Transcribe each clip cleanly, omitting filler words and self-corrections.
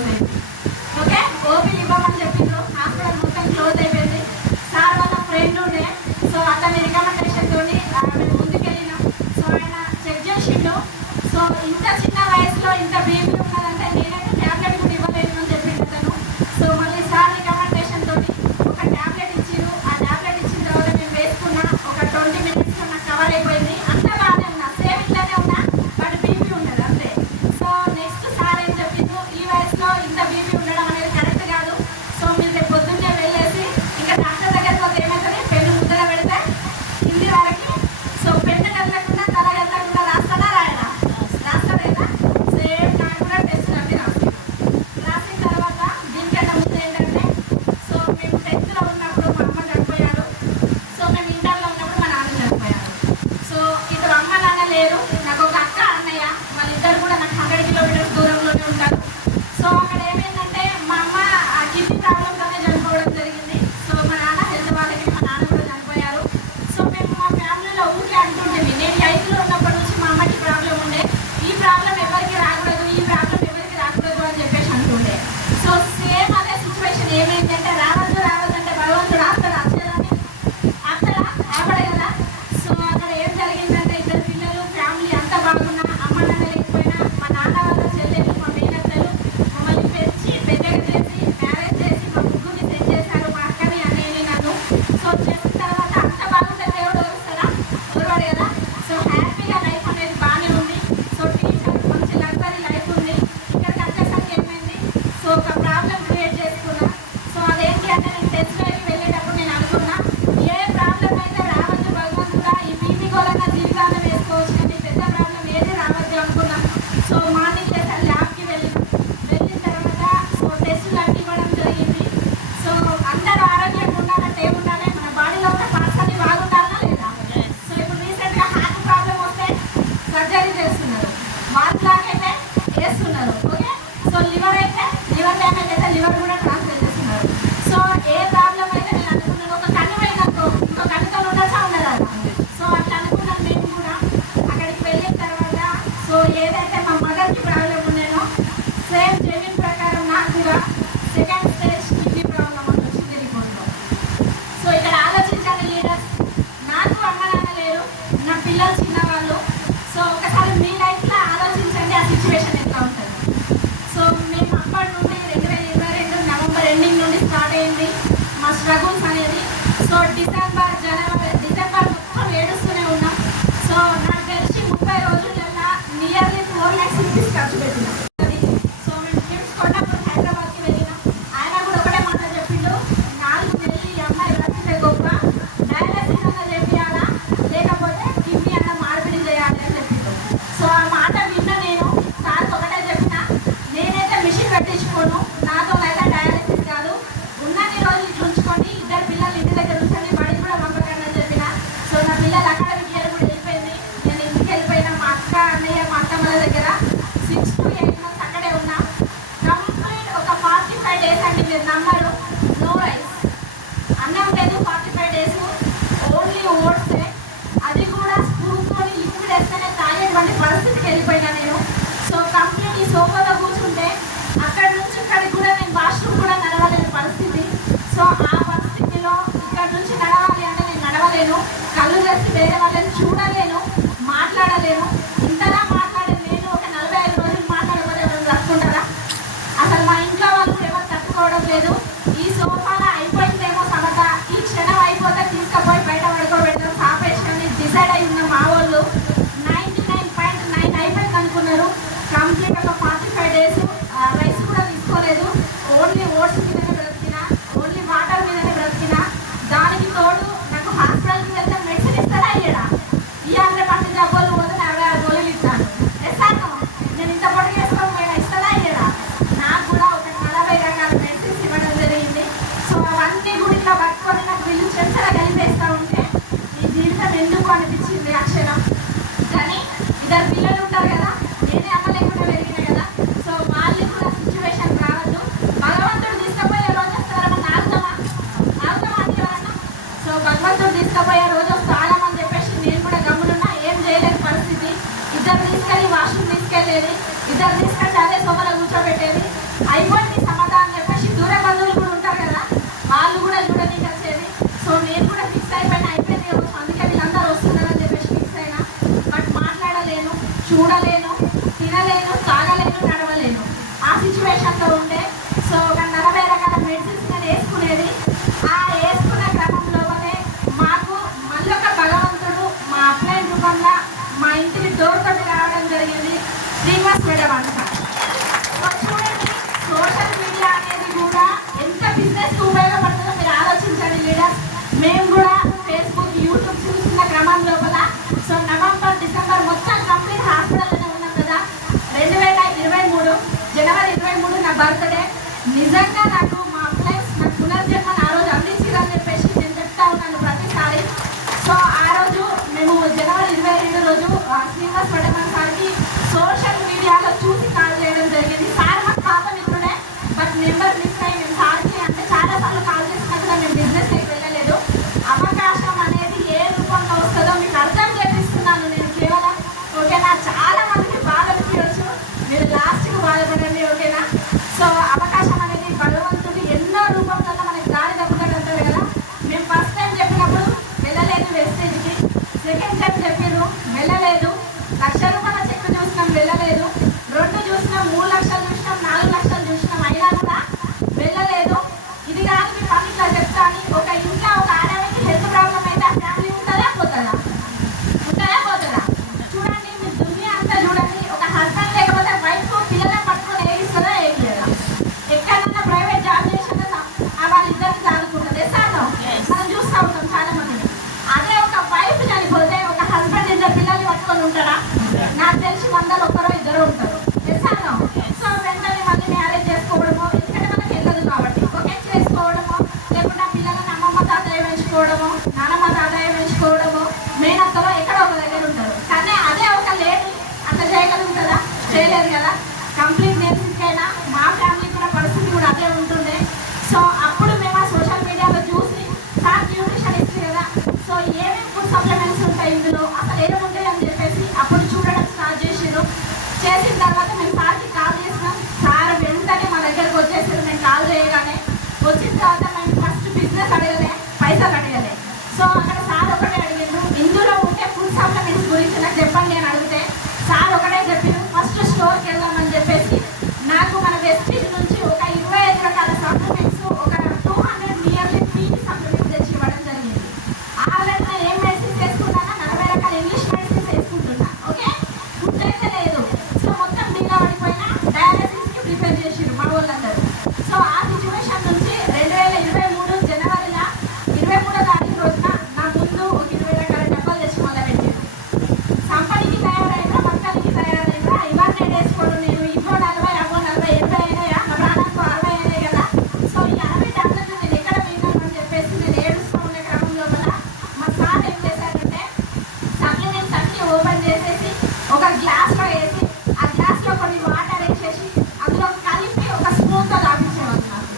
Close అయింది. Okay, ఓపీలు ఇవ్వమని చెప్పిండ్రు, హాస్పిటల్ మొత్తం క్లోజ్ అయిపోయింది. సార్ వాళ్ళ ఫ్రెండ్ ఉండే, సో అతని రికమెండేషన్ తోని మేము ముందుకెళ్ళినాం. సో ఆయన చెక్ చేసిండు. సో ఇంత చిన్న వయసులో ఇంత బీపీ ఉన్నదంటే నేనైతే ట్యాబ్లెట్ కూడా ఇవ్వలేదు అని చెప్పిండు అతను. సో మళ్ళీ సార్ రికమెండేషన్ తోని ఒక ట్యాబ్లెట్ ఇచ్చిరు. ఆ ట్యాబ్లెట్ ఇచ్చిన తర్వాత మేము వేసుకున్నా. ఒక 20 minutes నాకు కవర్ అయిపోయింది. అంతా బాగానే ఉన్నా, సేమ్ ఇట్లానే ఉన్నా, బట్ బీపీ ఉన్నది అంతే. సో నెక్స్ట్ సార్ ఏం చెప్పిండు, ఈ వయసులో ఇంత బీపీ ఉండడం అనేది కరెక్ట్ కాదు. సో మీరు రేపు పొద్దున్నే వెళ్ళేసి ఇంకా డాక్టర్ దగ్గరికి పోతే ఏమవుతుంది, పెన్ను ముద్దల పెడితే కింది వరకు, సో పెన్ను కదలకుండా తల కదలకుండా రాస్తాడా రాయడా, రాస్తాడు కదా. సేమ్ నాకు కూడా టెస్ట్ అన్ని రాసిన తర్వాత దీనికన్నా ముందు ఏంటంటే, సో మేము 10th ఉన్నప్పుడు మా అమ్మ చనిపోయారు. సో మేము ఇంటర్లో ఉన్నప్పుడు మా నాన్న చనిపోయారు. సో ఇద్దరు అమ్మ నాన్న లేరు, నాకు ఒక అక్క అన్నయ్య, వాళ్ళిద్దరు కూడా నాకు 100 kilometers దూరంలోనే ఉంటారు. సో అక్కడ ఏమైందంటే మా అమ్మ ఆ కిడ్నీ ప్రాబ్లంతోనే చనిపోవడం జరిగింది. సో మా నాన్న హెల్త్ వాళ్ళకి మా నాన్న కూడా చనిపోయారు. సో మేము మా ఫ్యామిలీలో ఊరికే అంటుండేవి, నేను 8th ఉన్నప్పటి నుంచి మా అమ్మకి ప్రాబ్లం ఉండే, ఈ ప్రాబ్లం ఎవరికి రాకూడదు, ఈ ప్రాబ్లం ఎవరికి రాకూడదు అని చెప్పేసి అంటుండే. సో సేమ్ అదే సిచ్యువేషన్ ఏమైంది అంటే, రావద్దు రావద్దంటే భగవంతుడు ఆపుతాడా, వచ్చేదాన్ని ఆపుతాడా, ఆపడే కదా. సో అక్కడ ఏం జరిగిందంటే, ఇద్దరు పిల్లలు ఫ్యామిలీ అంతా బాగున్నా, అమ్మ నాన్న లేకపోయినా, మా నాన్న వాళ్ళ చెల్లెలు మా మేనత్తలు మమ్మల్ని పెంచి పెద్దగా చేసి మ్యారేజ్ చేసి మా ముగ్గురిని సెట్ చేశారు, మా అక్కని అన్నయ్యని నన్ను. సో చేసిన తర్వాత అంత బాగుంటే దేవుడు వస్తాడా, చూడవాడు కదా. సో హ్యాపీగా లైఫ్ అనేది బాగానే ఉంది. సో టీచర్ మంచి లగ్జరీ లైఫ్ ఉంది. ఇక్కడికి వచ్చేసరికి ఏమైంది, సో ఒక ప్రాబ్లం క్రియేట్ చేసుకున్నా. సో అదేంటి అంటే, నేను 10th వెళ్ళేటప్పుడు నేను అనుకున్నా, ఏ ప్రాబ్లం అయితే రావద్దు భగవంతుడా, ఈ బీపీ గోళంగా జీవితాన్ని వేసుకోవచ్చు, కానీ పెద్ద ప్రాబ్లం ఏది రావద్దు అనుకున్నా. సో మార్నింగ్ చేసాను, ల్యాబ్కి వెళ్ళిన తర్వాత సో టెస్టులు అన్నీ ఇవ్వడం జరిగింది. సో అందరూ ఆరోగ్యంగా ఉండాలంటే ఏముండాలి, మన బాడీలో ఉన్న పార్ట్స్ అన్ని బాగుండాలా లేదా. సో ఇప్పుడు రీసెంట్గా హార్ట్ ప్రాబ్లం వస్తే సర్జరీ చేస్తున్నారు, వాల్ బ్లాక్ అయితే వేస్తున్నారు. ఓకే, సో లివర్ అయితే లివర్ డ్యామేజ్ అయితే లివర్ కూడా ట్రాన్స్ఫర్ చేస్తున్నారు. సో ఏ ప్రాబ్లం అయితే నేను అనుకున్నాను, ఒక కన్ను పోయినట్టు ఇంకో కన్నుతో ఉండొచ్చా ఉండదా. సో అట్లా అనుకున్నాను నేను కూడా. అక్కడికి వెళ్ళిన తర్వాత సో ఏదైతే మా మదర్కి ప్రాబ్లం ఉండేనో, సేమ్ జెన్యున్ ప్రకారం నాకు కూడా 2nd stage కిడ్నీ ప్రాబ్లం అని వచ్చింది రిపోర్ట్లో. సో ఇక్కడ ఆలోచించాలి లీడర్స్, నాకు అమ్మ నాన్న లేరు, నా పిల్లలు చిన్నవాళ్ళు. సో ఒకసారి మీ లైఫ్లో ఆలోచించండి ఆ సిచ్యువేషన్ ఎట్లా ఉంటుంది. సో మేము అప్పటి నుండి 2022 నవంబర్ ఎండింగ్ నుండి స్టార్ట్ అయింది మా స్ట్రగుల్స్ అనేది. సో డిసెంబర్ మొత్తం ఏడుస్తూనే ఉన్నాం. సో నాకు తెలిసి 30 రోజులల్లా నియర్లీ 4 lakhs rupees ఖర్చు పెట్టినాం. సో మేము కిమ్స్ కొండాపూర్ హైదరాబాద్కి వెళ్ళినాం. ఆయన కూడా ఒకటే మాట చెప్పిండు, 4 నెలలు ఈ అమ్మాయి బ్రతికితే గొప్ప, డయాలసిస్ అన్న చేయాలా లేకపోతే కిడ్నీ అన్న మార్పిడి చేయాలి అని చెప్పిండు. సో ఆ మాట విన్నా నేను. సార్కి ఒకటే చెప్పిన, నేనైతే మిషన్ పెట్టించుకోను, నాతో అయితే డయాలసిస్ కాదు, ఉన్నన్ని రోజులు ఇట్లా ఉంచుకొని ఇద్దరు పిల్లలు ఇంటి దగ్గర ఉంచండి, బడికి కూడా పంపకండి అని చెప్పిన. సో నా పిల్లలు అకాడమిక్ ఇయర్ కూడా వెళ్ళిపోయింది, నేను ఇంటికి వెళ్ళిపోయినా. మా అక్క అన్నయ్య మా అత్తమ్మల దగ్గర 6 to 8 months అక్కడే ఉన్నా. కంప్లీట్ ఒక 45 days అండి, మీరు నమ్మరు, నో రైస్, అన్నం లేదు. 45 days ఓన్లీ ఓట్సే, అది కూడా స్పూన్తో లిక్విడ్ వేస్తేనే తాగేటువంటి పరిస్థితికి వెళ్ళిపోయినా నేను. సో కంప్లీట్ ఈ సోఫాలో కూర్చుంటే అక్కడి నుంచి ఇక్కడికి కూడా నేను వాష్రూమ్ కూడా నడవలేని పరిస్థితి. సో ఆ పరిస్థితిలో ఇక్కడ నుంచి నడవాలి అంటే నేను నడవలేను, కళ్ళు తెరిచి వేరే వాళ్ళని చూడలేను, మాట్లాడలేను. ఇంతలా మాట్లాడే నేను ఒక 45 రోజులు మాట్లాడకపోతే ఎవరు తట్టుకుంటారా. అసలు మా ఇంట్లో వాళ్ళు ఎవరు తట్టుకోవడం లేదు. ఈ సోఫాలో అయిపోయిందేమో సమత, ఈ క్షణం అయిపోతే తీసుకుపోయి బయట పడుకోబెడతాం ఆపరేషన్ డిసైడ్ అయి ఉన్న మా వాళ్ళు 99.9 అయిపోయింది అనుకున్నారు. కంప్లీట్ ఒక 45 days రైస్ కూడా తీసుకోలేదు, ఓన్లీ ఓట్స్ మీదనే బ్రతికిన, ఓన్లీ వాటర్ మీదనే బ్రతికిన. దానికి తోడు నాకు హాస్పిటల్కి వెళ్తే మెడిసిన్ ఇస్తారా అయ్యాడా, ఈ 100 జబ్బులు పోతే 46 గోళీలు ఇస్తాను ఇస్తాను, నేను ఇంత పొడి వేసుకోవడం పోయినా ఇస్తారా అయ్యాడా. నాకు కూడా ఒక 40 రకాల మెడిసిన్స్ ఇవ్వడం జరిగింది. సో అవన్నీ కూడా ఇట్లా పట్టుకొని నాకు వీళ్ళు చెంచల కలిపేస్తూ ఉంటే ఈ జీవితం ఎందుకు అనిపించింది అక్షరం. కానీ ఇద్దరు పిల్లలు ఉంటారు కదా, నేనే అమ్మ లేకుండా పెరిగిన కదా. సో వాళ్ళు కూడా సిచ్యువేషన్ రావద్దు, భగవంతుడు తీసుకుపోయే రోజు వస్తారని ఆగుతామా అది ఎవరన్నా. సో భగవంతుడు తీసుకుపోయే రోజు వస్తామని చెప్పేసి నేను కూడా గమ్మునున్నా, ఏం చేయలేని పరిస్థితి. ఇద్దరు తీసుకెళ్ళి వాష్రూమ్ తీసుకెళ్ళేది, ఇద్దరు తీసుకెళ్ళి అదే సోమలో కూర్చోబెట్టేది. అయిపోయి చూడలేను, తినలేను, తాగలేను, నడవలేను. ఆ సిచ్యువేషన్లో ఉండే. సో ఒక 40 రకాల మెడిసిన్స్ నేను వేసుకునేది. ఆ వేసుకునే క్రమంలోనే మాకు మళ్ళీ ఒక భగవంతుడు మా అప్లైన్ రూపంగా మా ఇంటికి డోర్ తోటి రావడం జరిగింది. శ్రీనివాస్ మేడం అంట. చూడండి, సోషల్ మీడియా అనేది కూడా ఎంత బిజినెస్ ఉపయోగపడుతుందో మీరు ఆలోచించండి లీడర్స్. మేము కూడా ఫేస్బుక్, యూట్యూబ్ చూస్తున్న క్రమం లోపల సో నవంబర్, డిసెంబర్ మొత్తం కంప్లీట్ హాస్పిటల్లోనే ఉన్నాం కదా. 2023 జనవరి 23 నా బర్త్డే. నిజంగా నాకు మా అప్లైన్స్ నాకు పునర్జన్మను ఆ రోజు అందించారని చెప్పేసి నేను చెప్తా ఉన్నాను ప్రతిసారి. సో ఆ రోజు మేము జనవరి 22 రోజు శ్రీనివాస్ పట్టణం సార్కి సోషల్ మీడియాలో చూసి కాల్ చేయడం జరిగింది. సార్ మాకు పాప మిత్రుడే, బట్ నెంబర్ మిస్ అయ్యి మేము సార్కి అంటే చాలాసార్లు కాల్ చేసినా కూడా మేము బిజినెస్ అయితే వెళ్ళలేదు. అవకాశం అనేది ఏ రూపంలో వస్తుందో మీకు అర్థం చేపిస్తున్నాను నేను కేవలం. ఓకేనా? చాలా మందికి బాధ అనిపించవచ్చు, మీరు లాస్ట్కి బాధపడండి. ఓకేనా? సో అవకాశం అనేది భగవంతుడు ఎన్నో రూపంలో మనకి దారి తప్పుతాడంటారు కదా. మేము ఫస్ట్ టైం చెప్పినప్పుడు వెళ్ళలేదు వెస్టేజ్కి, సెకండ్ టైం చెప్పారు వెళ్ళలేదు, ₹1,00,000 చెక్ చూసినాం వెళ్ళలేదు, 2 చూసినాం, 3 లక్షలు చూసినాం, 4 లక్షలు చూసినాం, అయినా కూడా వెళ్ళలేదు. ఇది కాదు మీ పని ఇట్లా చెప్తా అని. ఒక ఇంట్లో ఒక ఆడవాళ్ళకి హెల్త్ ప్రాబ్లం అయితే ఆ ఫ్యామిలీ ఉంటుందా పోతుందా? ఉంటుందా పోతుందా? చూడండి, మీ దునియా అంతా చూడండి. ఒక హస్బెండ్ లేకపోతే వైఫ్ పిల్లలను పట్టుకొని ఏగిస్తుందా ఏగియదా? ఎక్కడన్నా ప్రైవేట్ జాబ్ చేసినా వాళ్ళిద్దరిని చదువుకుంటుంది. సార్ మనం చూస్తూ ఉంటాం చాలా మందిని. అదే ఒక వైఫ్ చనిపోతే ఒక హస్బెండ్ 2 పిల్లల్ని పట్టుకొని ఉంటారా? నాకు తెలిసి 100లో 1-2 ఉంటారు. తెలుసాను? సో వెంటనే మళ్ళీ మ్యారేజ్ చేసుకోవడము, ఎందుకంటే మనకి వెళ్ళదు కాబట్టి ఓకే చేసుకోవడము, లేకుండా పిల్లలను అమ్మమ్మ తాతయ్య పెంచుకోవడము, నానమ్మ తాతయ్య పెంచుకోవడము, మేనత్తలో ఎక్కడో ఒక దగ్గర ఉంటారు. కానీ అదే ఒక లేడీ అట్లా చేయగలుగుతుందా? చేయలేదు కదా. కంప్లీట్ నేర్చుకైనా మా ఫ్యామిలీ కూడా పరిస్థితి కూడా అదే ఉంటుండే. సో అప్పుడు మేము ఆ సోషల్ మీడియాలో చూసి సార్ న్యూట్రిషన్ ఇస్తుంది కదా, సో ఏమేమి ఫుడ్ సప్లిమెంట్స్ ఉంటాయి ఇందులో, అసలు ఏముంటాయి అని చెప్పేసి అప్పుడు చూడడం స్టార్ట్ చేసారు. చేసిన తర్వాత మేము సార్కి కాల్ చేసినాం. సార్ వెంటనే మా దగ్గరకు వచ్చేసారు. మేము కాల్ చేయగానే వచ్చిన తర్వాత మేము ఫస్ట్ బిజినెస్ అడగలే, పైసలు అడగలే. సో అక్కడ సార్ ఒకటే అడిగారు, ఇందులో ఉంటే ఫుడ్ సప్లిమెంట్స్ గురించి నాకు చెప్పండి అని అడిగితే సార్ ఒకటే చెప్పారు, ఫస్ట్ స్టోర్కి వెళ్దామని చెప్పేసి నాకు మన వెస్టీజ్ నుంచి ఒక 25 రకాల సప్లిమెంట్స్, ఒక 200 నియర్లీ పీటీ సప్లిమెంట్స్ తెచ్చి ఇవ్వడం జరిగింది. ఆల్రెడీ నేను ఏం మెడిసిన్స్ వేసుకున్నానా? 40 రకాల ఇంగ్లీష్ మెడిసిన్స్ వేసుకుంటున్నా. ఓకే, ఫుడ్ అయితే లేదు. సో మొత్తం డీలా పడిపోయినా డయాలసిస్కి ప్రిపేర్ చేసిరు మా వాళ్ళందరూ. సో ఆ సిచ్యువేషన్ నుంచి 2023 జనవరిలో 23వ తారీఖు రోజున నా ముందు ఒక 20 రకాల డబ్బాలు తెచ్చి మొదలుపెట్టారు. సంపడికి తయారైనా పక్కనికి తయారైనా ఇవన్నీ వేసుకోవడం. నేను ఇవ్వ 40, అవ్వ 40, 80 అయినాయా, మా ప్రాణానికి 60 అయినాయి కదా. సో ఈ 60 టాబ్లెట్లు నేను ఎక్కడ పోయినాను అని చెప్పేసి నేను ఏడుస్తూ ఉండే క్రమంలో కూడా మా సార్ ఏం చేశారంటే సప్లిమెంట్స్ అన్ని ఓపెన్ చేసేసి ఒక గ్లాస్లో వేసి ఆ గ్లాస్లో కొన్ని వాటర్ వేసేసి అందులో కలిపి ఒక స్పూన్తో తాగించేవాళ్ళు నాకు.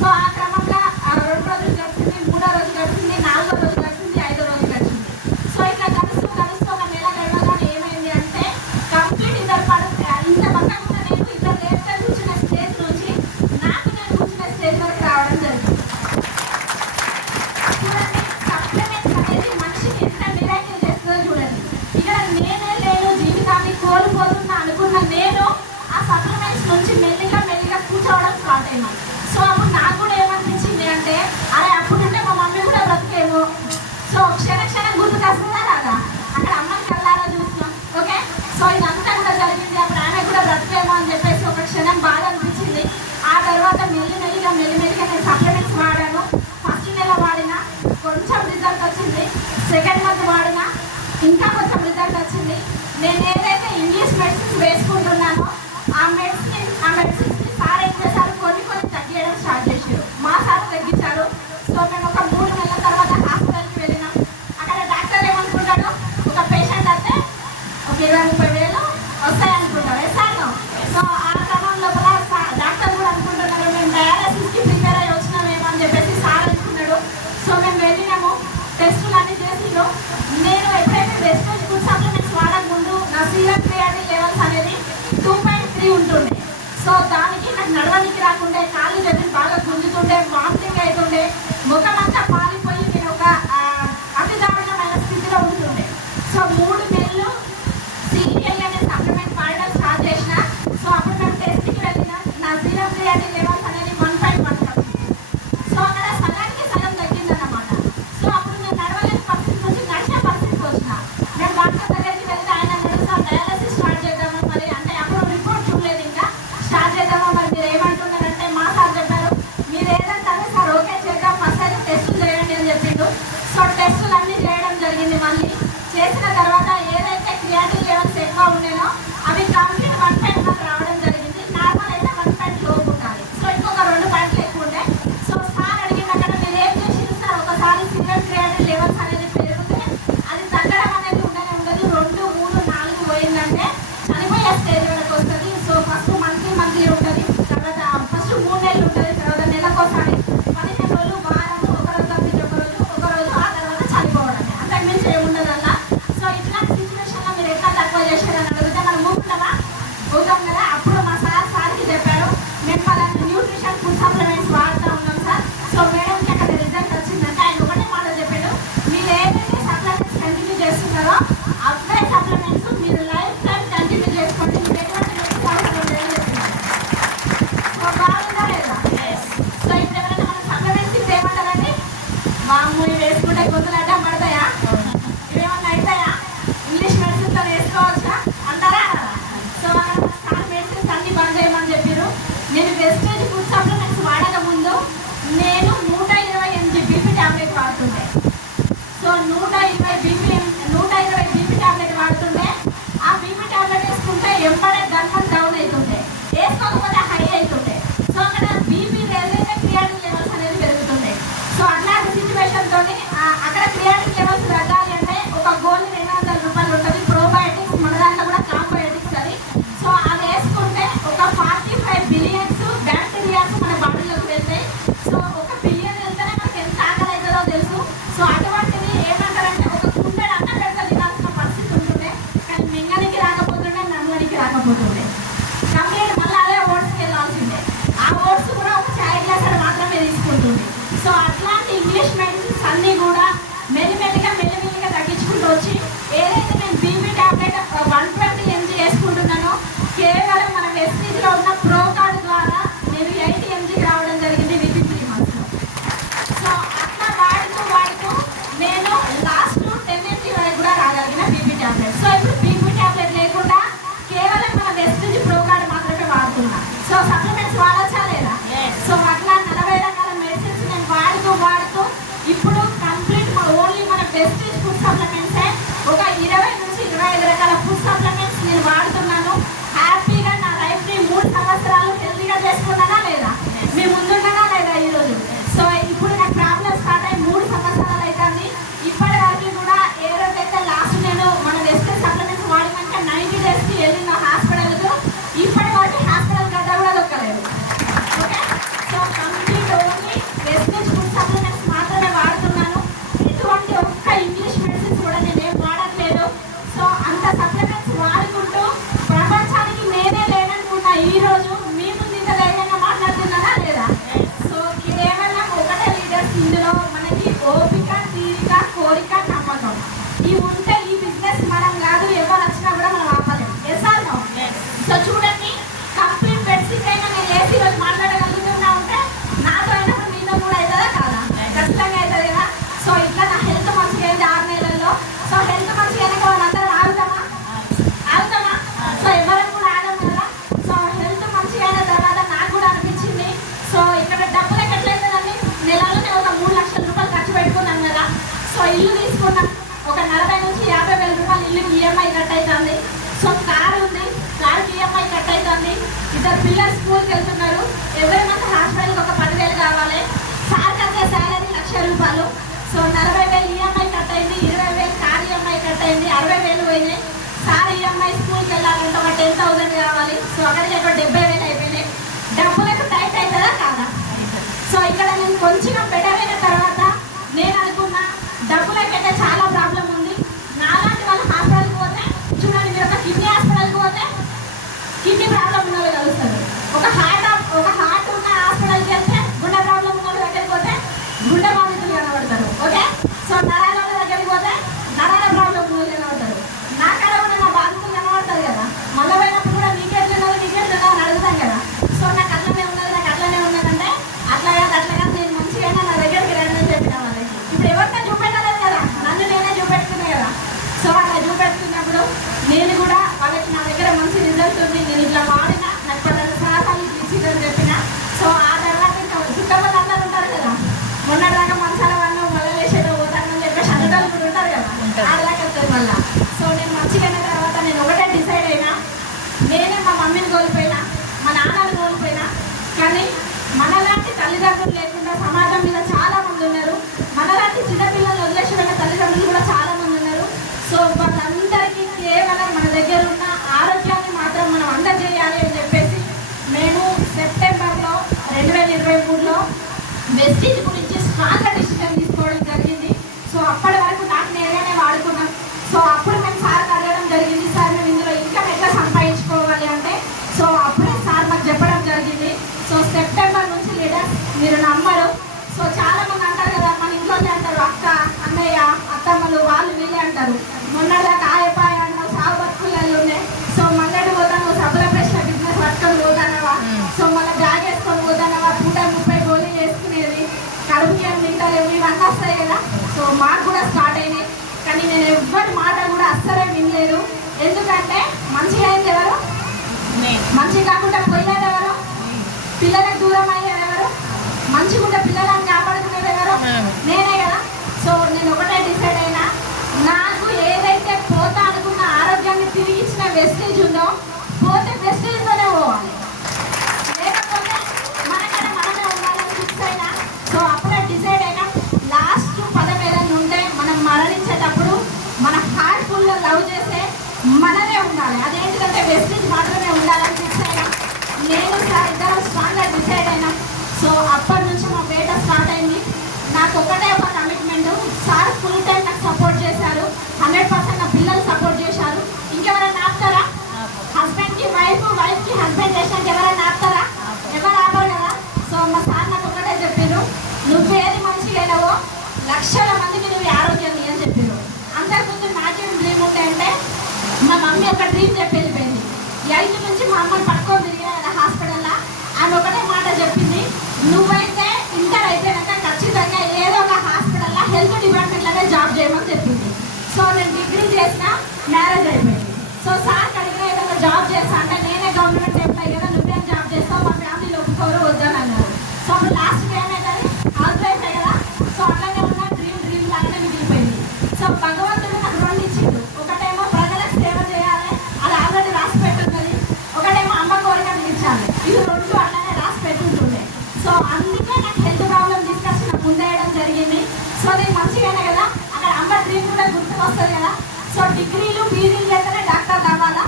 సో ఆ క్రమంలో 2 రోజులు గడిచింది, 3వ రోజు గడిచింది, 4వ రోజు గడిచింది, 5వ రోజు గడిచింది. సో ఇట్లా గడుస్తూ ఒక నెల గడవగానే ఏమైంది అంటే కంప్లీట్ ఇంత పక్కన ఉన్న నేను ఇద్దరు లేట్గా కూర్చున్న స్టేజ్ నుంచి నాకు నేను కూర్చున్న స్టేజ్ వరకు రావడం జరిగింది. చూడండి, సప్లిమెంట్స్ అనేది మనిషిని ఎంత మిరాకిల్ చేస్తుందో చూడండి. ఇక్కడ నేనే లేను, జీవితాన్ని కోల్పోతున్నా అనుకున్న నేను ఆ సప్లిమెంట్స్ నుంచి మెల్లిగా కూర్చోవడం స్టార్ట్ అయినా. సో అప్పుడు నాకు కూడా ఏమనిపించింది అంటే అరే అప్పుడుంటే మా మమ్మీ కూడా బ్రతికేమో. సో క్షణం గుర్తుకొస్తుందా రాదా? అక్కడ అమ్మని కల్లారా చూసినాం. ఓకే, సో ఇదంతా కూడా జరిగింది. అప్పుడు ఆమె కూడా బ్రతికేమో అని చెప్పేసి ఒక క్షణం బాధ అనిపించింది. ఆ తర్వాత మెల్లిమెల్లిగా నేను సప్లిమెంట్స్ వాడాను. ఫస్ట్ నెల వాడినా కొంచెం రిజల్ట్ వచ్చింది, సెకండ్ మంత్ వాడినా ఇంకా కొంచెం రిజల్ట్ వచ్చింది. నేను ఏదైతే ఇంగ్లీష్ మెడిసిన్స్ వేసుకుంటున్నానో ఆ మెడిసిన్స్ని సార్ ఏం చేశారు, కొన్ని తగ్గించడం స్టార్ట్ చేశారు. మా సార్ తగ్గించారు. సో మేము ఒక 3 నెలల తర్వాత హాస్పిటల్కి వెళ్ళినాం. అక్కడ డాక్టర్ ఏమనుకుంటాడు, ఒక పేషెంట్ అంటే ఒక 20-30 వేలు వస్తాయనుకుంటారు. వేసాను. సో ఆ క్రమం లోపల డాక్టర్ కూడా అనుకుంటున్నారు మేము డయాలసిస్కి ప్రిపేర్ అయ్యి వచ్చినామేమో అని చెప్పేసి సార్ అనుకున్నాడు. సో మేము వెళ్ళినాము, టెస్టులు అన్నీ చేసిరు. నేను ఎప్పుడైతే వెస్టేజ్ ఫుడ్ సప్లిమెంట్స్ వాడక ముందు నా సీరం క్రియాటిన్ లెవెల్స్ అనేది 2.3 ఉంటుండే. బంద్ చేయమని చెప్పారు. నేను వెస్టేజ్ ఫుడ్ సప్లిమెంట్స్ వాడక ముందు నేను 120 బీపీ టాబ్లెట్ వాడుతుండే. సో 120 బీపీ టాబ్లెట్ వాడుతుండే. ఆ బీపీ టాబ్లెట్ వేసుకుంటే ఎంపడే ధనం డౌన్ అవుతుండే, వేసుకోకపోతే హై అవుతుండే. సో అక్కడ బీపీ రేజ్ క్రియాటిన్ లెవెల్స్ అనేది పెరుగుతుండే. సో అట్లాంటి సిచ్యువేషన్తో అక్కడ క్రియాటిన్ లెవెల్స్ తగ్గాలి అంటే ఒక గోల్ 200 రూపాయలు ఉంటుంది. ప్రోబయోటిక్స్ మన దాంట్లో కూడా కాంబయోటిక్స్ అది. సో అది వేసుకుంటే ఒక 45 బిలియన్స్ బ్యాక్టీరియాస్ మన బాడీలోకి వెళ్తాయి. సో 1 బిలియన్ వెళ్తేనే మనకి ఎంత ఆకలి అవుతుందో తెలుసు. సో అటువంటిది ఏమంటారంటే ఒక కుండెడు అన్నం పెడితే తినాల్సిన పరిస్థితి ఉంటుండే, కానీ మింగనికి రాకపోతుండే, నమ్మడానికి రాకపోతుండే. కంప్లీట్ మళ్ళీ అదే ఓట్స్కి వెళ్ళాల్సిందే. ఆ ఓట్స్ కూడా ఒక చాయ్ గ్లాస్ అని మాత్రమే తీసుకుంటుంది. సో అట్లాంటి ఇంగ్లీష్ మెడిసిన్స్ అన్నీ కూడా మెల్లిమెల్లిగా తగ్గించుకుంటూ వచ్చి ఏదైతే నేను బీపీ టాబ్లెట్ 120 mg వేసుకుంటున్నానో కేవలం మన వెస్టీజ్లో ఉన్న ప్రో కార్డు ద్వారా నేను 80 mg రావడం జరిగింది విత్ 3 months. సో అట్లా వాడుతూ నేను లాస్ట్ 10 mg వరకు కూడా రాగలిగిన బీపీ టాబ్లెట్. సో ఇప్పుడు బీపీ టాబ్లెట్ లేకుండా కేవలం మన వెస్టీజ్ ప్రో కార్డు మాత్రమే వాడుతున్నా. సో సప్లిమెంట్స్ వాడచ్చా లేదా? సో అట్లా 40 రకాల మెడిసిన్స్ నేను వాడుతూ ఇప్పుడు కంప్లీట్ ఓన్లీ మన వెస్టీజ్ ఫుడ్ సప్లిమెంట్సే ఒక 20 నుంచి 25 రకాల ఫుడ్ సప్లిమెంట్స్ నేను వాడుతున్నాను. హ్యాపీగా నా లైఫ్ని 3 సంవత్సరాలు హెల్తీగా చేసుకున్నానా లేదా? మీ ముందున్నానా లేదా ఈరోజు? సో ఇప్పుడు నాకు ప్రాబ్లమ్ స్టార్ట్ అయ్యి 3 సంవత్సరాలు అవుతుంది. ఇప్పటి వరకు కూడా ఏ రోజైతే లాస్ట్ నేను మన వెస్టీజ్ సప్లిమెంట్స్ వాడినాక 90 డేస్కి వెళ్ళిన హాస్పిటల్కు ఇప్పటి వరకు హాస్పిటల్ గడ్డ కూడా దొక్కలేదు. Okay, so complete only Vestige food supplements మాత్రమే వాడుతున్నాను. ఎటువంటి ఒక్క ఇంగ్లీష్ మెడిసిన్స్ కూడా నేనేం వాడట్లేదు. సో అంత సప్లిమెంట్స్ వాడుకుంటూ ప్రపంచానికి నేనే లేననుకున్న ఈ రోజు మీ ముందు ఇంత ధైర్యంగా మాట్లాడుతున్నానా లేదా? సో కేవలం ఒకటే లీడర్స్ ఇందులో మనకి ఓపిక, తీరిక, కోరిక, నమ్మకం ఇవి ఉంటే ఈ బిజినెస్ మనం కాదు ఎవరు వచ్చినా కూడా మనం ఆపలేము. ఎసాను సో చూడండి, కంప్లీట్ బెడ్షీట్ అయినా నేను ఏసీ రోజు మాట్లాడగలుగుతున్నా ఉంటే నాతో అయినప్పుడు మీతో కూడా అవుతుందా కాదా? ఖచ్చితంగా అవుతుంది కదా. సో ఇట్లా నా హెల్త్ మంచిగా అయింది 6 నెలల్లో. సో హెల్త్ మంచిగా అయినాక వాళ్ళందరూ ఆగుతామా? సో ఎవరైనా కూడా ఆగం కదా. సో హెల్త్ మంచిగా అయిన తర్వాత నాకు కూడా అనిపించింది, సో ఇక్కడ డబ్బులు ఎక్కట్లేదండి. నెలలోనే ఒక 3 లక్షల రూపాయలు ఖర్చు పెట్టుకున్నాను కదా. సో ఇల్లు తీసుకున్నాం, ఒక 40 నుంచి 50 వేల రూపాయలు ఇల్లుకి ఈఎంఐ కట్ అవుతుంది. సో కారు ఉంది, కారుకి ఈఎంఐ కట్ అవుతుంది. 2 పిల్లలు స్కూల్కి వెళ్తున్నారు. ఎవరి మంత్ హాస్పిటల్కి ఒక 10,000 కావాలి. సార్కి వచ్చే శాలరీ 1,00,000 రూపాయలు. సో 40,000 ఈఎంఐ కట్ అయింది, 20,000 కార్ ఈఎంఐ కట్ అయింది, 60,000 పోయినాయి. సార్ ఈఎంఐ స్కూల్కి వెళ్ళాలంటే ఒక 10,000 కావాలి. సో అక్కడికి ఒక 70,000 అయిపోయినాయి. డబ్బులకు టైట్ అవుతుందా కాదా? సో ఇక్కడ నేను కొంచెం బెటర్ అయిన తర్వాత నేను అనుకున్నా డబ్బులకైతే చాలా ప్రాబ్లం ఉంది. నాలాంటి వాళ్ళు హాస్పిటల్కి పోతే చూడండి, మీరు ఒక కిడ్నీ హాస్పిటల్కి పోతే కిడ్నీ ప్రాబ్లం ఉన్న వాళ్ళు కలుస్తారు. ఒక హార్ట్ ఉన్న హాస్పిటల్కి వెళ్తే గుండె ప్రాబ్లం ఉన్న వాళ్ళు దగ్గరికి పోతే గుండె బాధితులు కనబడతారు. ఓకే, సో నరాల వాళ్ళ దగ్గరికి పోతే నరాల ప్రాబ్లం ఉన్న వాళ్ళు కనబడతారు. నా కాడ కూడా నా బాధితులు కనబడతారు కదా. మళ్ళీ పోయినప్పుడు కూడా నీకెట్లున్నావు అని అడుగుతాం కదా. సో నాకు అట్లనే ఉన్నదంటే అట్లా కాదు నేను మంచిగా నా దగ్గరికి రండి అని చెప్పిన వాళ్ళకి. ఇప్పుడు ఎవరితో చూపెట్టలేదు కదా, నన్ను నేనే చూపెట్టుకున్నాను కదా. సో అట్లా చూపెట్టుకున్నప్పుడు నేను కూడా వాళ్ళకి నా దగ్గర మంచి రిజల్ట్ ఉంది, నేను ఇట్లా వాడిన నాకు 10 సార్లు ఇచ్చిందని చెప్పిన. సో ఆ తర్వాత ఇంకా చుట్టపల్లి అందరూ ఉంటారు కదా, మొన్నటిదాకా మంచాల వాళ్ళు మళ్ళీ వేసేటో పోతానని చెప్పేసి అన్నదాలు కూడా ఉంటారు కదా, ఆడదాకా వస్తుంది మళ్ళీ. సో నేను మంచిగా అయిన తర్వాత నేను ఒకటే డిసైడ్ అయినా, నేనే మా మమ్మీని కోల్పోయినా, మా నాన్నని కోల్పోయినా, కానీ మనలాంటి తల్లిదండ్రులు లేకుండా సమాజం మీద చాలా మంది ఉన్నారు. మనలాంటి చిన్నపిల్లలు వదిలేసిన తల్లిదండ్రులు కూడా చాలా మంది ఉన్నారు. సో వాళ్ళందరికీ కేవలం మన దగ్గర ఉన్న ఆరోగ్యాన్ని మాత్రం మనం అందజేయాలి అని చెప్పేసి నేను సెప్టెంబర్లో 2023లో వెస్టీజ్ గురించి స్ట్రాంగ్గా డిసిషన్ తీసుకోవడం జరిగింది. సో అప్పటి వరకు నాకు నేనే వాడుకున్నాం. సో అప్పుడు మేము సార్కి అడగడం జరిగింది, సార్ మేము ఇందులో ఇన్కమ్ ఎట్లా సంపాదించుకోవాలి అంటే, సో అప్పుడే సార్ మాకు చెప్పడం జరిగింది. సో సెప్టెంబర్ నుంచి లీడర్స్ మీరు నమ్మరు. సో చాలా మంది అంటారు కదా, మన ఇంట్లోనే అంటారు అక్క, అన్నయ్య, అత్తమ్మలు, వాళ్ళు వీళ్ళే అంటారు. మొన్నటిదాకా ఆయపాయ అన్నావు, సాగు బతుకులు ఉన్నాయి. సో మల్లెడు పోతాను, సబ్బుల ప్రశ్న బిజినెస్ పట్టుకొని పోతానవా, సో మళ్ళీ బ్యాగ్ వేసుకొని పోతానవా, 130 గోళీలు వేసుకునేది, కడుపుకి ఏం తింటలేవు, ఇవన్నీ వస్తాయి కదా. సో మాకు కూడా స్టార్ట్ అయినాయి, కానీ నేను ఎవ్వరి మాట కూడా అస్సలే వినలేదు. ఎందుకంటే మంచిగా అయింది ఎవరు? మన మంచి కాకుండా పోయేది ఎవరు? పిల్లలకు దూరం అయ్యేది ఎవరు? మంచిగా పిల్లలను కాపాడుకునేది ఎవరు? నేనే కదా. సో నేను ఒకటే డిసైడ్ అయినా, నాకు ఏదైతే పోతా అనుకున్న ఆరోగ్యాన్ని తిరిగి ఇచ్చిన వెస్టేజ్ ఉందో, పోతే వెస్టేజ్లోనే పోవాలి, లేకపోతే మనకనే మనమే ఉండాలని ఫిక్స్ అయినా. సో అప్పుడే డిసైడ్ అయినా, లాస్ట్ పదం ఏదైనా ఉంటే మనం మరణించేటప్పుడు మన హార్ట్ఫుల్గా లవ్ చేస్తే మనమే ఉండాలి, అదేంటిదంటే వెస్టేజ్ మాత్రమే ఉండాలని ఫిక్స్ అయినా. నేను సార్ ఇద్దరం స్ట్రాంగ్గా డిసైడ్ అయినా. సో అప్పటి నుంచి మా వేట స్టార్ట్ అయింది. నాకు ఒకటే ఒక కమిట్మెంట్, సార్ ఫుల్ టైం నాకు సపోర్ట్ చేశారు, 100% నా పిల్లలు సపోర్ట్ చేశారు. ఇంకెవరైనా ఆపుతారా? హస్బెండ్కి వైఫ్, వైఫ్కి హస్బెండ్ చేసినాక ఎవరైనా ఆపుతారా? ఎవరు ఆపరు కదా. సో మా సార్ నాకు ఒకటే చెప్పారు, నువ్వేది మంచిగా అయినావో లక్షల మందికి నువ్వు ఆరోగ్యం అని చెప్పారు. అంతకుముందు నాకేం డ్రీమ్ ఉండే అంటే, మా మమ్మీ ఒక డ్రీమ్ చెప్పి వెళ్ళిపోయింది. 8 నుంచి మా అమ్మని పట్టుకొని తిరిగిన కదా హాస్పిటల్లో. ఆమె ఒకటే మాట చెప్పింది, నువ్వైతే ఇంటర్ అయిపోయాక ఖచ్చితంగా ఏదో ఒక హాస్పిటల్లో హెల్త్ డిపార్ట్మెంట్లోనే జాబ్ చేయమని చెప్పింది. సో నేను డిగ్రీ చేసిన, మ్యారేజ్ అయిపోయింది. సో సార్ అడిగిన ఏదైనా జాబ్ చేస్తా అంటే, నేనే గవర్నమెంట్ ఎంప్లాయ్ కదా, నువ్వేం జాబ్ చేస్తావు, మా ఫ్యామిలీలో ఒప్పుకోరు వద్దని అన్నారు. సో అప్పుడు లాస్ట్కి ఏమవుతుంది, హౌస్ వైఫ్ కదా. సో అట్లానే ఉన్న డ్రీమ్ లాగానే మిగిలిపోయింది. సో భగవంతుడు నాకు 2 ఇచ్చిండు. ఒకటేమో ప్రజలకు సేవ చేయాలి, అది ఆల్రెడీ రాసి పెట్టున్నది. ఒకటేమో అమ్మ కోరిక తీర్చాలి, ఇది 2 అట్లానే రాసి పెట్టుంటుండే. సో అందుకే నాకు హెల్త్ ప్రాబ్లమ్ తీసుకొచ్చి నాకు ముందేయడం జరిగింది. సో నేను మంచిగానే కదా, అక్కడ అమ్మ డ్రీమ్ కూడా గుర్తుకు వస్తుంది కదా. సో డిగ్రీలు పీజీలు చేస్తేనే డాక్టర్ అవ్వాలా?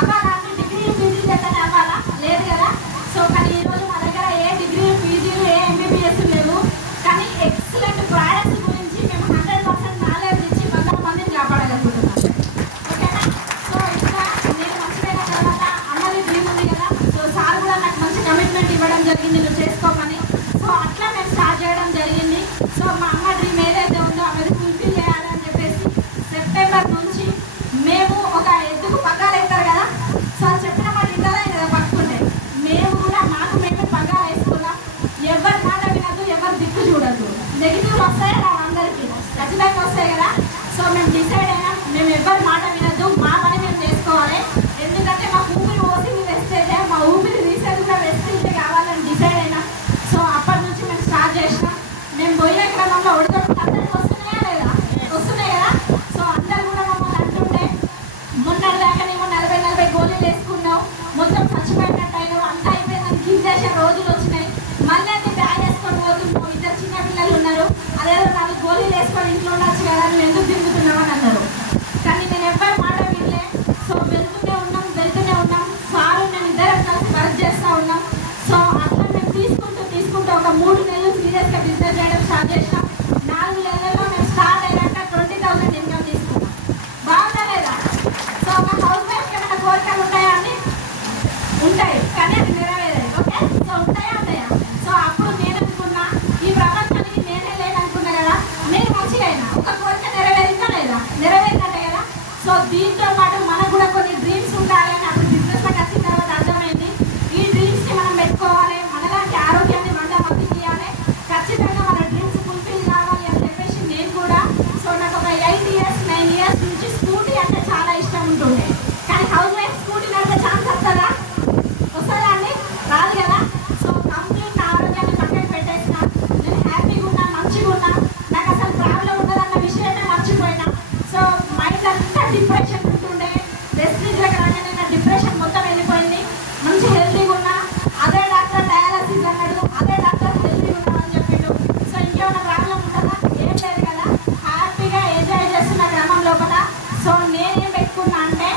అవ్వాలా? డిగ్రీలు పీజీలు చేస్తేనే అవ్వాలా? లేదు కదా. సో కానీ ఈరోజు మా దగ్గర ఏ డిగ్రీలు పీజీలు ఏ ఎంబీబీఎస్ లేవు, కానీ ఎక్సలెంట్ ప్రాడక్ట్స్ గురించి మేము 100% నాలెడ్జ్ ఇచ్చి 100 మందిని కాపాడగలుగుతున్నాం. ఓకేనా. సో ఇంకా నేను మంచిగా తర్వాత అమ్మది డ్రీమ్ ఉంది కదా. సో సార్ కూడా నాకు మంచి కమిట్మెంట్ ఇవ్వడం జరిగింది, నువ్వు చేసుకోమని. సో అట్లా మేము స్టార్ట్ చేయడం జరిగింది. సో మా అమ్మ డ్రీమ్ ఏదైతే ఉందో అది ఫుల్ఫిల్ చేయాలని చెప్పేసి సెప్టెంబర్ నుంచి మేము ఒక ఎద్దుకు పగ్గాలు వేస్తారు కదా. సో చెప్పిన మాట ఇంటనే కదా పట్టుకుంటే, మేము కూడా మాకు మేమే పగ్గాలు వేసుకున్నాం. ఎవరి మాట వినద్దు, ఎవరు దిక్కు చూడద్దు. నెగిటివ్లు వస్తాయి కదా, అందరికీ ఖచ్చితంగా వస్తాయి కదా. సో మేము డిసైడ్ అయినా, మేము ఎవరి మాట వినద్దు, మా పని మేము చేసుకోవాలి. ఎందుకంటే మా ఊపిరి పోసింది వెస్టేజే, మా ఊపిరి తీసేది కూడా వెస్టేజే కావాలని డిసైడ్ అయినా. సో అప్పటి నుంచి మేము స్టార్ట్ చేసినాం. మేము పోయిన క్రమంలో ఒడిదొడుకులు అందరికీ వస్తున్నాయా లేదా? వస్తున్నాయి కదా. సో అందరు కూడా మమ్మల్ని అంటుంటే, మొన్నటి దాకానేమో 40 గోళీలు వేసుకున్నావు, మొత్తం చచ్చిపోయినట్టు అయినావు, అంతా అయిపోయిందని కిందేసే రోజులు వచ్చినాయి. మళ్ళీ అన్ని బ్యాగ్ వేసుకొని పోతున్నావు, 2 చిన్న పిల్లలు ఉన్నారు, అదేదో 4 గోళీలు వేసుకొని ఇంట్లో ఉండొచ్చు కదా, నువ్వు ఎందుకు తిరుగుతున్నావు అని అన్నారు. కానీ నేను ఎవరి మాట వినలే. సో వెళ్తూనే ఉన్నాం. సారు నేను ఇద్దరం కలిసి వర్క్ చేస్తూ ఉన్నాం. సో అట్లా మేము తీసుకుంటూ ఒక 3 నెలలు సీరియస్గా బిజినెస్ చేయడం స్టార్ట్ చేసినాం. 4 నెలల్లో మేము స్టార్ట్ అయినాక 20,000 ఇన్కమ్ తీసుకున్నాం. బాగుందా లేదా? సో ఒక హౌస్ వైఫ్కి ఏమైనా కోరికలు ఉంటాయా అని? ఉంటాయి, కానీ అది నెరవేరాయి. ఓకే. సో ఉంటాయా? సో అప్పుడు నేను అనుకున్నా, ఈ ప్రపంచానికి నేనే లేదనుకున్నా కదా, నేను మంచిగా అయినా ఒక కోరిక నెరవేరిందా లేదా? నెరవేరినట్టే కదా. సో దీంతో పాటు మనకు కూడా కొన్ని డ్రీమ్స్ ఉండాలి అని అప్పుడు బిజినెస్లోకి వచ్చిన తర్వాత అర్థమైంది. ఈ డ్రీమ్స్ని మనం పెట్టుకోవాలి, మనలాంటి ఆరోగ్యాన్ని 100 మందికి ఇవ్వాలి, ఖచ్చితంగా మన డ్రీమ్స్ ఫుల్ఫిల్ కావాలి అని చెప్పేసి నేను కూడా. సో నాకు ఒక 9 ఇయర్స్ నుంచి స్కూటీ అంటే చాలా ఇష్టం ఉంటుండే. కానీ హౌస్ వైఫ్ స్కూటీ నడిపే ఛాన్స్ వస్తుందా అండి? రాదు కదా. సో కంప్లీట్ నా ఆరోగ్యాన్ని పక్కన పెట్టేసిన, నేను హ్యాపీగా ఉన్నా, మంచిగా ఉన్నా, నాకు అసలు ప్రాబ్లం ఉండదన్న విషయాన్ని మర్చిపోయినా. సో మైండ్ అంతా డిప్రెషన్ ఉంటుండే. వెస్టేజ్లోకి రాగానే నా డిప్రెషన్ మొత్తం వెళ్ళిపోయింది. మంచి హెల్తీగా ఉన్నా. అదే డాక్టర్ డయాలసిస్ అన్నాడు, అదే డాక్టర్ హెల్తీగా ఉన్నామని చెప్పిండు. సో ఇంకేమైనా ప్రాబ్లం ఉంటుందా? ఏం లేదు కదా. హ్యాపీగా ఎంజాయ్ చేస్తున్న క్రమం లోపల సో నేనేం పెట్టుకున్నా అంటే,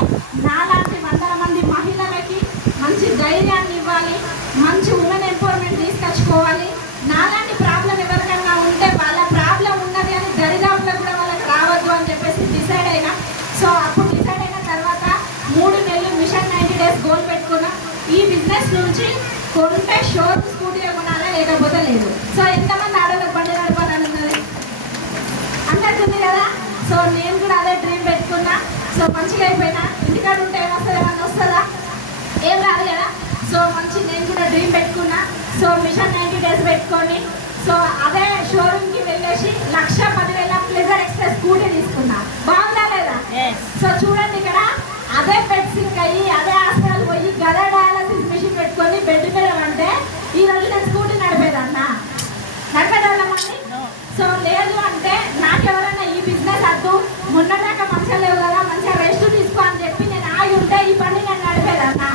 నాలాంటి 100 మంది మహిళలకి మంచి ధైర్యాన్ని ఇవ్వాలి, మంచి ఉమెన్ ఎంపవర్మెంట్ తీసుకొచ్చుకోవాలి. నాలాంటి ప్రాబ్లం ఎవరికైనా ఉంటే వాళ్ళ ప్రాబ్లం ఉన్నది అని దరిదాపులో కూడా వాళ్ళకి రావద్దు అని చెప్పేసి డిసైడ్ అయినా. సో అప్పుడు డిసైడ్ అయిన తర్వాత 3 నెలలు మిషన్ 90 డేస్ గోల్ పెట్టుకున్నా. ఈ బిజినెస్ నుంచి కొంటే షోరూమ్ స్కూటీలో కొనాలా, లేకపోతే లేదు. సో ఎంతమంది ఆడవాళ్ళకి బండి నడపాలని ఉన్నది? అందరికి ఉంది కదా. సో నేను కూడా అదే డ్రీమ్ పెట్టుకున్నా. సో మంచిగా అయిపోయినా. ఇంటికాడ ఉంటే ఏమొస్తుంది? ఏమన్నా వస్తుందా? ఏం రాదు కదా. సో మంచి నేను కూడా డ్రీమ్ పెట్టుకున్నా. సో మిషన్ 90 డేస్ పెట్టుకొని సో అదే షోరూమ్కి వెళ్ళేసి 1,10,000 ప్లెజర్ ఎక్స్ప్రెస్ స్కూటీ తీసుకున్నా. బాగుందా లేదా? సో చూడండి ఇక్కడ అదే పెట్ సిక్ అయ్యి అదే హాస్పిటల్ పోయి గద మొన్నదాకా మంచిగా లేవు కదా, మంచిగా రెస్ట్ తీసుకో అని చెప్పి నేను ఆగి ఉంటే ఈ బండి నేను నడిపేదన్నా.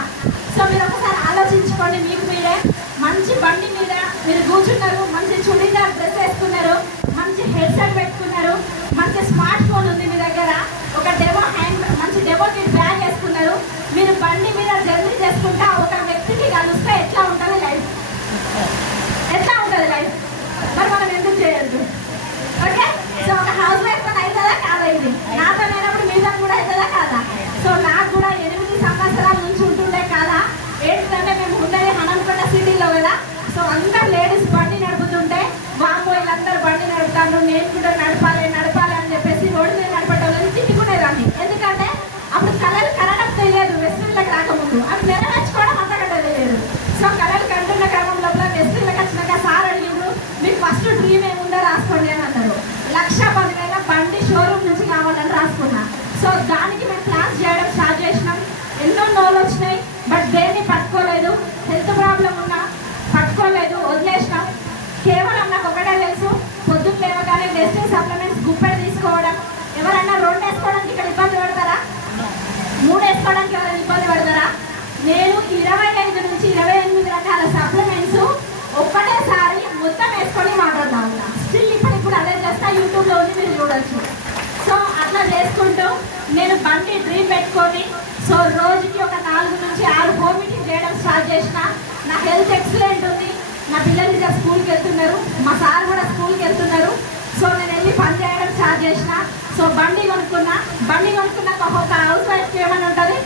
సో మీరు ఒకసారి ఆలోచించుకోండి, మీకు మీరే మంచి బండి మీద మీరు కూర్చున్నారు, మంచి చుడీదార్ డ్రెస్ వేసుకున్నారు, మంచి హెడ్సెట్ పెట్టుకున్నారు, మంచి స్మార్ట్ ఫోన్ ఉంది మీ దగ్గర, ఒక డెమో మంచి డెమో కిట్ బ్యాగ్ వేసుకున్నారు. మీరు బండి మీద జర్నీ చేసుకుంటా ఒక వ్యక్తికి కలిస్తే ఎట్లా ఉంటుంది లైఫ్? ఎట్లా ఉంటుంది లైఫ్? మరి మనం ఎందుకు చేయొద్దు? ఓకే, సో ఒక హౌస్ వైఫ్ తో అవుతుందా కాదా? ఇది నాతో అయినప్పుడు మీతో కూడా అవుతుందా కాదా? సో నాకు కూడా 8 సంవత్సరాల నుంచి ఉంటుండే కాదా? ఏంటంటే మేము ఉండేది హనంకొండ సిటీలో కదా. సో అందరు లేడీస్ బండి నడుపుతుంటే వామ్మో వీళ్ళందరూ బండి నడుపుతాను, నేను కూడా నడపాలి నడపాలి అని చెప్పేసి రోడ్డు మీద నడపడం తిట్టుకునేదాన్ని. ఎందుకంటే అప్పుడు కళలు కనడం తెలియదు, వెస్ట్రీలకు రాకముందు అది నెరవేర్చుకోవడం అంతకంటే తెలియదు. సో కళలు కంటున్న క్రమం లోపల వెస్ట్రీలకు వచ్చినాక సార్ అడిగిండ్రు, మీకు ఫస్ట్ డ్రీమ్ ఏముందో రాసుకోండి అని అన్నారు. 1,10,000 బండి షోరూమ్ నుంచి కావాలని రాసుకున్నా. సో దానికి మేము ప్లాన్స్ చేయడం స్టార్ట్ చేసినాం. ఎన్నో నోలు వచ్చినాయి, బట్ దేన్ని పట్టుకోలేదు. హెల్త్ ప్రాబ్లం ఉన్నా పట్టుకోలేదు, వదిలేసినాం. కేవలం నాకు ఒకటే తెలుసు, పొద్దున్న లేవగానే వెస్ట్రీన్ సప్లిమెంట్స్ గుప్పెడు తీసుకోవడం. ఎవరైనా 2 వేసుకోవడానికి ఇక్కడ ఇబ్బంది పడతారా? 3 వేసుకోవడానికి ఎవరైనా ఇబ్బంది పడతారా? నేను 25 నుంచి 28 రకాల సప్లిమెంట్స్ ఒక్కటేసారి మొత్తం వేసుకొని మాట్లాడుతూ ఉన్నా. స్టిల్ ఇప్పుడు అదే చేస్తా, యూట్యూబ్లో ఉంది, మీరు చూడొచ్చు. సో అట్లా చేసుకుంటూ నేను బండి డ్రీమ్ పెట్టుకొని సో రోజుకి ఒక 4 నుంచి 6 హోమ్ మీటింగ్ చేయడం స్టార్ట్ చేసిన. నా హెల్త్ ఎక్సలెంట్ ఉంది, నా పిల్లలు ఇద్దరు స్కూల్కి వెళ్తున్నారు, మా సార్ కూడా స్కూల్కి వెళ్తున్నారు. సో నేను వెళ్ళి పని చేయడం స్టార్ట్ చేసిన. సో బండి కొనుక్కున్నాక ఒక హౌస్ వైఫ్కి ఏమని ఉంటుంది,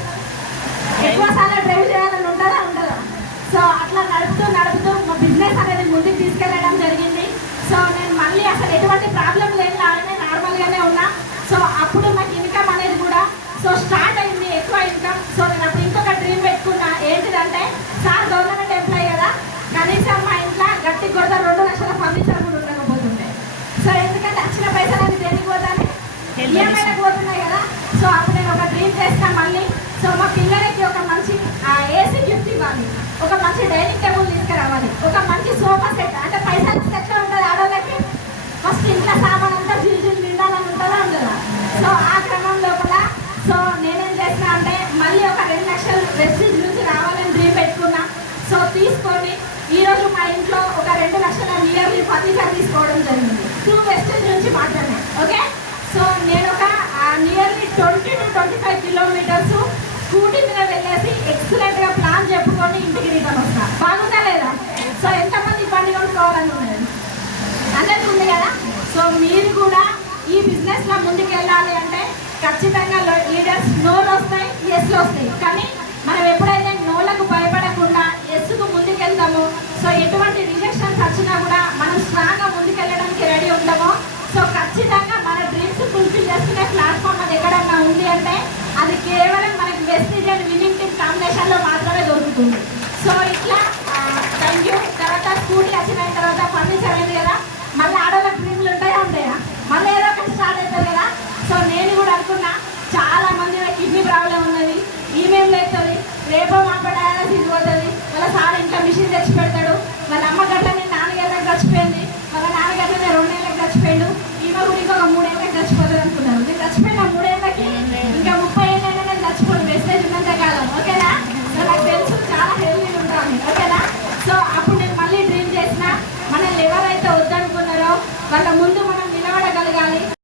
ఎక్కువ సార్లు డ్రైవ్ చేయాలని ఉంటుందా ఉండదా? సో అట్లా నడుపుతూ మా బిజినెస్ అనేది ముందుకు తీసుకెళ్ళడం జరిగింది. సో నేను మళ్ళీ అసలు ఎటువంటి ప్రాబ్లం లేని లాగానే నార్మల్గానే ఉన్నా. సో అప్పుడు నాకు ఇన్కమ్ అనేది కూడా సో స్టార్ట్ అయింది, ఎక్కువ ఇన్కమ్. సో నేను అప్పుడు ఇంకొక డ్రీమ్ పెట్టుకున్నా, ఏంటిదంటే సార్ గవర్నమెంట్ ఎంప్లాయీ కదా, కనీసం మా ఇంట్లో గట్టి కొడతా 2 లక్షల ఫర్నిచర్ కూడా ఉండకపోతుండే. సో ఎందుకంటే వచ్చిన పైసలు అది దేనికి పోతానే ఈఎంఐలకు పోతున్నాయి కదా. సో అప్పుడు నేను ఒక డ్రీమ్ చేసిన మళ్ళీ. సో మా పిల్లలకి ఒక మంచి ఏసీ గిఫ్ట్ ఇవ్వాలి, ఒక మంచి డైనింగ్ టేబుల్ తీసుకురావాలి, ఒక మంచి సోఫా సెట్. అంటే పైసలు ఎట్లా ఉంటుంది ఆడవాళ్ళకి? ఫస్ట్ ఇంట్లో సామాన్ అంతా జిల్జిల్ నిండాలని ఉంటుందా ఉండదా? సో ఆ క్రమం లోపల సో నేనేం చేసిన అంటే మళ్ళీ ఒక 2 లక్షలు వెస్టేజ్ నుంచి రావాలని డ్రీమ్ పెట్టుకున్నా. సో తీసుకొని ఈరోజు మా ఇంట్లో ఒక 2 లక్షల నియర్లీ ఫర్నిచర్ తీసుకోవడం జరిగింది, 2 వెస్టేజ్ నుంచి మాత్రమే. ఓకే, సో నేను ఒక నియర్లీ 20 to 25 కిలోమీటర్స్ స్కూటీ మీద వెళ్ళేసి ఎక్సలెంట్గా ప్లాన్ చెప్పుకొని ఇంటికి రిటర్న్ వస్తా. బాగుందా లేదా? సో ఎంతమంది బండి కొనుక్కోవాలని ఉన్నది? అందరికీ ఉంది కదా. సో మీరు కూడా ఈ బిజినెస్లో ముందుకు వెళ్ళాలి అంటే ఖచ్చితంగా లీడర్స్ నోలు వస్తాయి, ఎస్లు వస్తాయి. కానీ మనం ఎప్పుడైతే నోలకు భయపడకుండా ఎస్కు ముందుకెళ్తామో, సో ఎటువంటి రిజెక్షన్స్ వచ్చినా కూడా మనం స్ట్రాంగ్గా ముందుకెళ్ళడానికి రెడీ ఉంటామో, సో ఖచ్చితంగా మన డ్రీమ్స్ ఫుల్ఫిల్ చేసుకునే ప్లాట్ఫామ్ అది ఎక్కడన్నా ఉంది అంటే అది కేవలం మనకి వెస్టీజ్ అండ్ విన్నింగ్ టీమ్ కాంబినేషన్లో మాత్రమే దొరుకుతుంది. సో ఇట్లా థ్యాంక్ యూ. తర్వాత స్కూటీ వచ్చిన తర్వాత ఫర్నిచర్ అయింది కదా, మళ్ళీ ఆడవాళ్ళకి డ్రీమ్లు ఉంటాయా? మళ్ళీ ఏదో ఒకటి స్టార్ట్ అవుతుంది కదా. సో నేను కూడా అనుకున్నా, చాలా మంది కిడ్నీ ప్రాబ్లం ఉన్నది, ఈమెయిల్ లేస్తుంది, రేపో మాప డయాలసిస్ పోతుంది, వాళ్ళ సార్ ఇంట్లో మిషన్ తెచ్చి పెడతాడు,